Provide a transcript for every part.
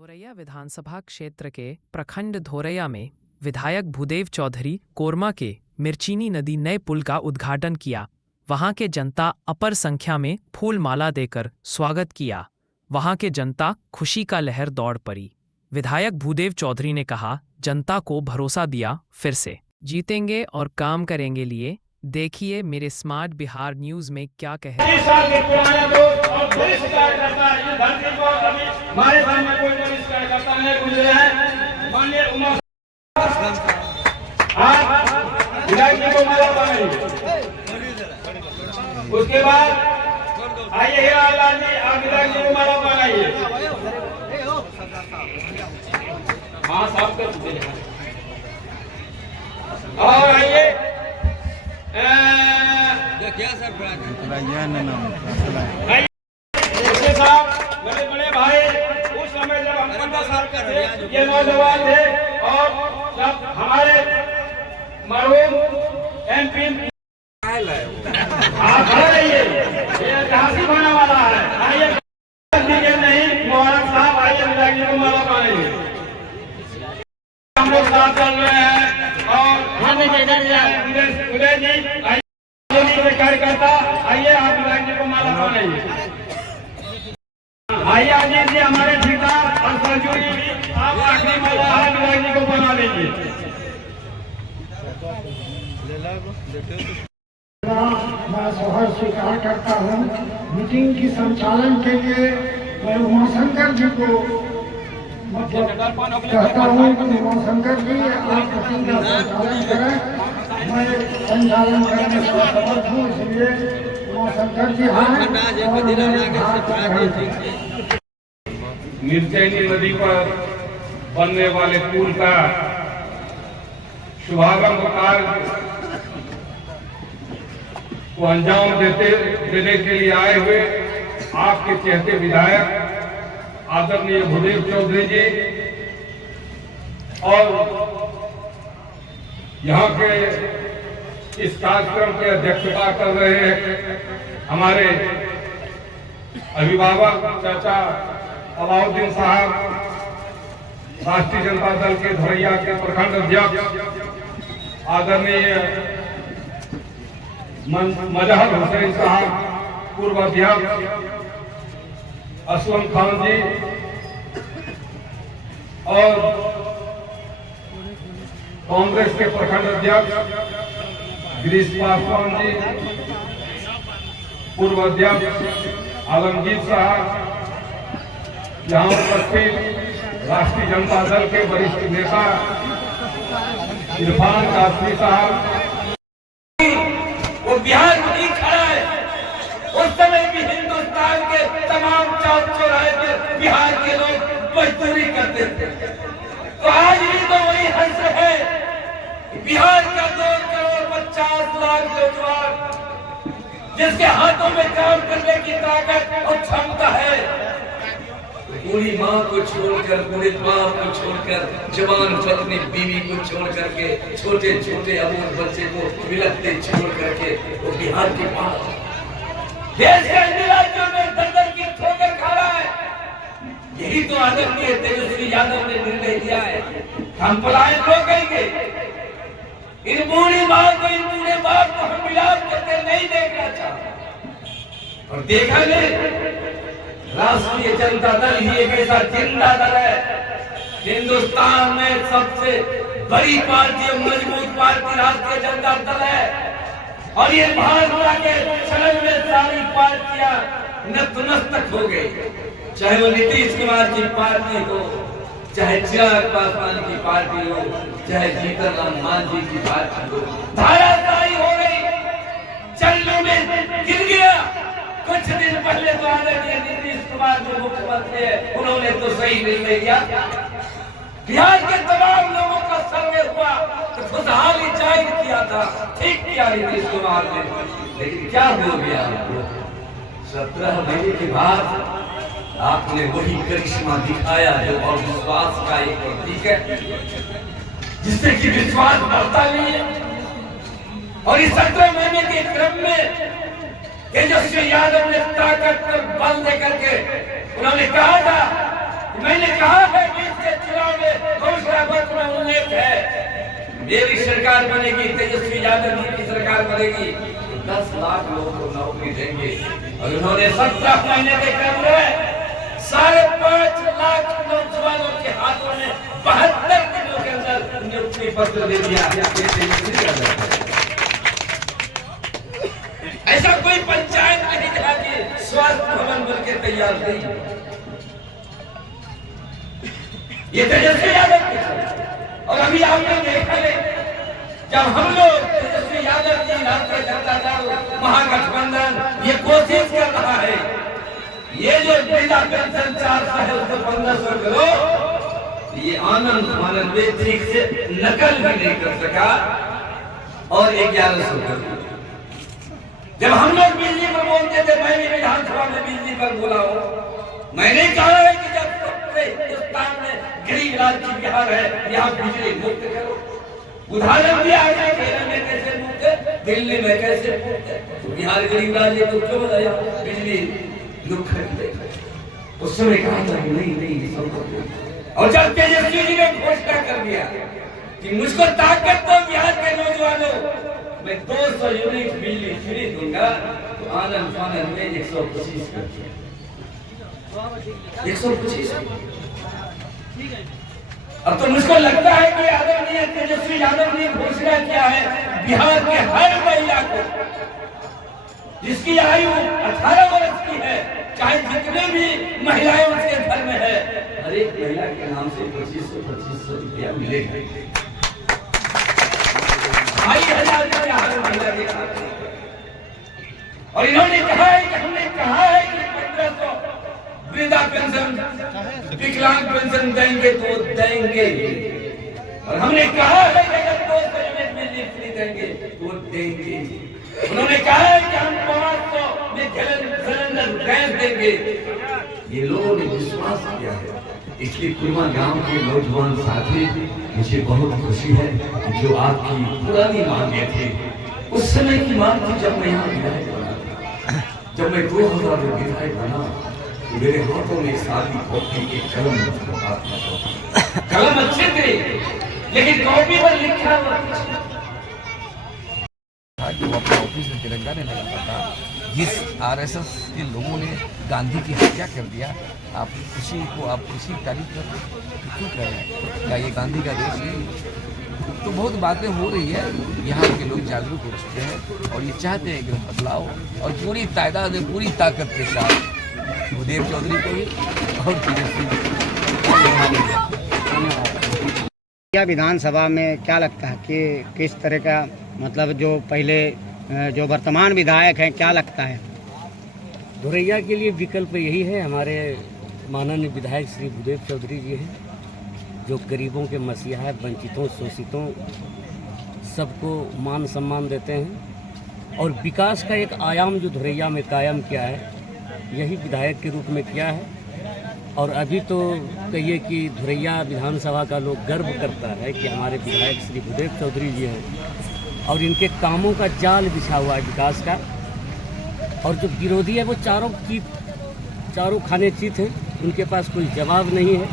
धोरैया विधानसभा क्षेत्र के प्रखंड धोरैया में विधायक भूदेव चौधरी कोरमा के मिर्चीनी नदी नए पुल का उद्घाटन किया। वहां के जनता अपर संख्या में फूल माला देकर स्वागत किया। वहां के जनता खुशी का लहर दौड़ पड़ी। विधायक भूदेव चौधरी ने कहा, जनता को भरोसा दिया, फिर से जीतेंगे और काम करेंगे। लिए देखिए मेरे स्मार्ट बिहार न्यूज में क्या कहे। उसके बाद आइए हीरालाल जी, आप विधायक जी को माला बनाइए। हाँ साहब कर दीजिए। और आइए क्या सर साहब, बड़े बड़े भाई उस समय जब हम 15 साल का थे, ये नौजवान थे और सब हमारे मरहूम एमपी आप खड़े रहिए, ये ऐतिहासिक होने वाला है। आइए नहीं मुबारक साहब, आइए विधायक जी को माला बनाइए। हम लोग साथ चल रहे हैं और उदय जी कार्यकर्ता, आइए आप विधायक जी को माला बनाइए। आइए अजीत जी, हमारे ठेकेदार और सरजू जी, आप आखिरी माला विधायक जी को बना लीजिए। मैं सोहर स्वीकार करता हूँ। मीटिंग की संचालन के लिए मैं उमाशंकर जी को कहता हूँ कि उमाशंकर जी आप मीटिंग का संचालन करें। मैं संचालन करने से समर्थ हूँ, इसलिए उमाशंकर जी मिर्चैनी नदी पर बनने वाले पुल का शुभारंभ कार्य को अंजाम देने के लिए आए हुए आपके चहेते विधायक आदरणीय भूदेव चौधरी जी और यहाँ के इस कार्यक्रम की अध्यक्षता कर रहे हैं हमारे अभिभावक चाचा अलाउद्दीन साहब, राष्ट्रीय जनता दल के धोरैया के प्रखंड अध्यक्ष आदरणीय मजहर हुसैन साहब, पूर्व अध्यक्ष असलम खान जी और कांग्रेस के प्रखंड अध्यक्ष गिरीश पासवान जी, पूर्व अध्यक्ष आलमगीर साहब, यहाँ उपस्थित राष्ट्रीय जनता दल के वरिष्ठ नेता इरफान कासमी साहब। वो बिहार में खड़ा है, उस समय भी हिंदुस्तान के तमाम चौक चौराहे पे बिहार के लोग मजदूरी करते थे। तो आज भी तो वही हंस है। बिहार का 2,50,00,000 नौजवान जिसके हाथों में काम करने की ताकत और क्षमता है, पूरी माँ को छोड़कर, पूरे बाप को छोड़कर, जवान पत्नी बीवी को छोड़ करके, छोटे छोटे अबूझ बच्चे को बिलखते छोड़ करके वो बिहार के पास देश के अन्य राज्यों में दर की ठोकर खा रहा है। यही तो आदरणीय तेजस्वी यादव ने निर्णय लिया है, हम पलायन रोकेंगे। इन बूढ़ी माँ को, इन बूढ़े बाप को हम मिलाप करके नहीं देखना चाहते। और देखा नहीं, राष्ट्रीय जनता दल ही एक ऐसा जिंदा दल है, हिंदुस्तान में सबसे बड़ी पार्टी और मजबूत पार्टी राष्ट्रीय जनता दल है। और ये भाजपा के चलन में सारी पार्टियां नतमस्तक हो गई, चाहे वो नीतीश कुमार की पार्टी हो, चाहे चिराग पासवान की पार्टी हो, चाहे जीतन राम मांझी की पार्टी हो, धाराशायी हो गई, चलने में गिर गया। कुछ दिन पहले तो आदरणीय नीतीश कुमार जो मुख्यमंत्री है, उन्होंने तो सही निर्णय लिया, बिहार के तमाम लोगों का सर्वे हुआ तो खुशहाली जाहिर किया था, ठीक किया नीतीश कुमार ने। लेकिन क्या हो गया, 17 महीने के बाद आपने वही करिश्मा दिखाया जो और विश्वास का एक प्रतीक है, जिससे कि विश्वास बढ़ता नहीं है। और इस 17 महीने के क्रम में तेजस्वी यादव ने ताकत पर बल देकर के उन्होंने कहा था, मैंने कहा है है मेरी सरकार बनेगी, तेजस्वी यादव जी की सरकार बनेगी, 10 लाख लोगों को नौकरी देंगे। और उन्होंने 17 महीने के क्रम में 5.5 लाख नौजवानों के हाथों में 72 दिनों के अंदर नियुक्ति पत्र दे दिया। ऐसा कोई पंचायत नहीं जहाँ की स्वास्थ्य भवन बन के तैयार नहीं। ये तेजस्वी यादव की है। और अभी आपने देखा है जब हम लोग तेजस्वी यादव जी राष्ट्रीय जनता दल महागठबंधन ये कोशिश कर रहा है, ये जो वृद्धा पेंशन 400 है उसको 1500 करो, ये आनंद मानंद ठीक से नकल भी नहीं कर सका और 1100 कर दिया। जब हम लोग बिजली पर बोलते थे, मैं भी विधानसभा में बिजली पर बोला हूँ, मैंने कहा है कि जब सबसे हिंदुस्तान में गरीब राज्य बिहार है, यहाँ बिजली मुक्त करो। उदाहरण दिया है केरल में कैसे मुक्त है, दिल्ली में कैसे मुक्त है, तो बिहार गरीब राज्य तो क्यों बताया बिजली दुख है। उस समय कहा था नहीं सब। और जब तेजस्वी जी ने घोषणा कर दिया कि मुझको ताकत दो बिहार के नौजवानों, मैं 200 यूनिट बिजली फ्री दूंगा, तो आनंद फानंद में 125 कर दिया। 125। अब तो मुझको लगता है कि आदरणीय तेजस्वी यादव ने घोषणा किया है बिहार के हर महिला को जिसकी आयु 18 वर्ष की है, चाहे जितने भी महिलाएं उसके घर में है, हर एक महिला के नाम से 2500 रुपया मिलेगा। 2,500 रुपया हर महिला के खाते में। और इन्होंने कहा है कि हमने कहा है कि 1500 वृद्धा पेंशन विकलांग पेंशन देंगे तो देंगे, और हमने कहा है कि अगर 200 यूनिट बिजली फ्री देंगे तो देंगे। उन्होंने कहा है कि हम 500 में सिलेंडर गैस देंगे। ये लोगों ने विश्वास किया है, इसलिए कुर्मा गांव के नौजवान साथी, मुझे बहुत खुशी है कि जो आपकी पुरानी मांगे थी, उस समय की मांग थी जब मैं यहाँ विधायक बना था, जब मैं 2000 में विधायक बना, मेरे हाथों में सादी कॉपी के कलम कलम अच्छे थे, लेकिन कॉपी पर लिखा हुआ था कि वो अपने ऑफिस में तिरंगा नहीं लगा था। जिस आरएसएस के लोगों ने गांधी की हत्या कर दिया, आप खुशी तारीफ क्यों कर रहे हैं? क्या ये गांधी का देश नहीं? तो बहुत बातें हो रही है, यहाँ के लोग जागरूक हो चुके हैं और ये चाहते हैं कि हम बदलाव और पूरी तादाद में पूरी ताकत के साथ भूदेव चौधरी को भी और विधानसभा में क्या लगता है कि किस तरह का मतलब जो पहले जो वर्तमान विधायक हैं, क्या लगता है? धोरैया के लिए विकल्प यही है, हमारे माननीय विधायक श्री भूदेव चौधरी जी हैं, जो गरीबों के मसीहा, वंचितों, शोषितों सबको मान सम्मान देते हैं और विकास का एक आयाम जो धोरैया में कायम किया है, यही विधायक के रूप में किया है। और अभी तो कहिए कि धोरैया विधानसभा का लोग गर्व करता है कि हमारे विधायक श्री भूदेव चौधरी जी हैं और इनके कामों का जाल बिछा हुआ है विकास का। और जो विरोधी है वो चारों खाने चित हैं, उनके पास कोई जवाब नहीं है।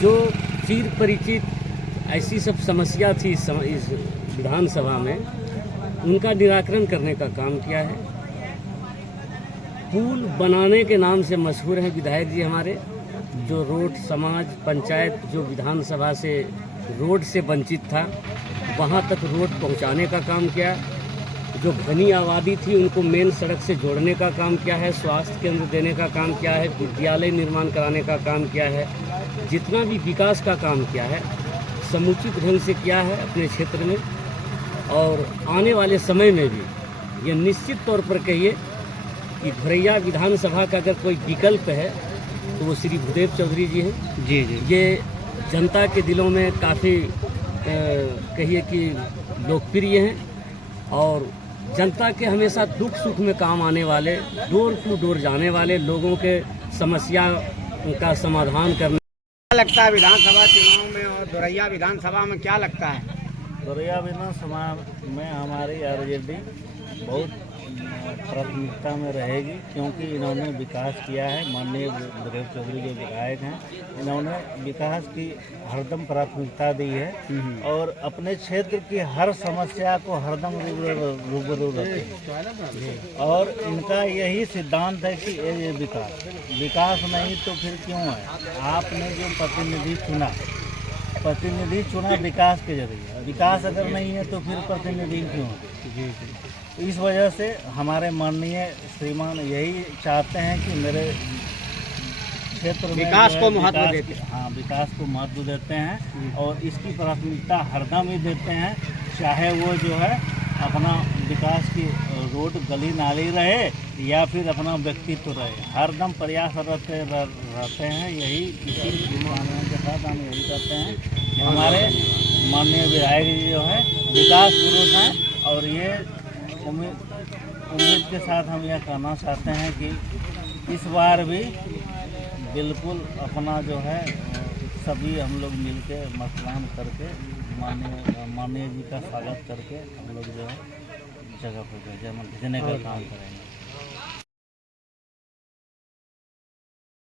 जो चिर परिचित ऐसी सब समस्या थी इस विधानसभा में, उनका निराकरण करने का काम किया है। पुल बनाने के नाम से मशहूर हैं विधायक जी हमारे, जो रोड, समाज, पंचायत जो विधानसभा से रोड से वंचित था, वहाँ तक रोड पहुँचाने का काम किया। जो घनी आबादी थी उनको मेन सड़क से जोड़ने का काम किया है, स्वास्थ्य केंद्र देने का काम किया है, विद्यालय निर्माण कराने का काम किया है। जितना भी विकास का काम किया है समुचित ढंग से किया है अपने क्षेत्र में। और आने वाले समय में भी ये निश्चित तौर पर कहिए कि धोरैया विधानसभा का अगर कोई विकल्प है तो वो श्री भूदेव चौधरी जी हैं। जी। ये जनता के दिलों में काफ़ी कहिए कि लोकप्रिय हैं और जनता के हमेशा दुख सुख में काम आने वाले, डोर टू डोर जाने वाले, लोगों के समस्या का समाधान करने। क्या लगता है विधानसभा चुनाव में और धोरैया विधानसभा में क्या लगता है? धोरैया विधानसभा में हमारी आरजेडी बहुत प्राथमिकता में रहेगी, क्योंकि इन्होंने विकास किया है। माननीय भूदेव चौधरी जो विधायक हैं, इन्होंने विकास की हरदम प्राथमिकता दी है और अपने क्षेत्र की हर समस्या को हरदम रूबरू रखते हैं। और इनका यही सिद्धांत है कि ये विकास नहीं तो फिर क्यों है। आपने जो प्रतिनिधि चुना विकास के जरिए, विकास अगर नहीं है तो फिर प्रतिनिधि क्यों है। इस वजह से हमारे माननीय श्रीमान यही चाहते हैं कि मेरे क्षेत्र में विकास को महत्व देते हैं। हाँ, विकास को महत्व देते हैं और इसकी प्राथमिकता हरदम ही देते हैं, चाहे वो जो है अपना विकास की रोड गली नाली रहे या फिर अपना व्यक्तित्व रहे, हरदम प्रयास रहते हैं। यही इसी मानने के साथ हम यही कहते हैं कि हमारे माननीय विधायक जी जो है विकास पुरुष हैं और ये उम्मीद के साथ हम यह कहना चाहते हैं कि इस बार भी बिल्कुल अपना जो है सभी हम लोग मिलके मतदान करके माननीय जी का स्वागत करके हम लोग जो है जगह पर देने का काम करेंगे।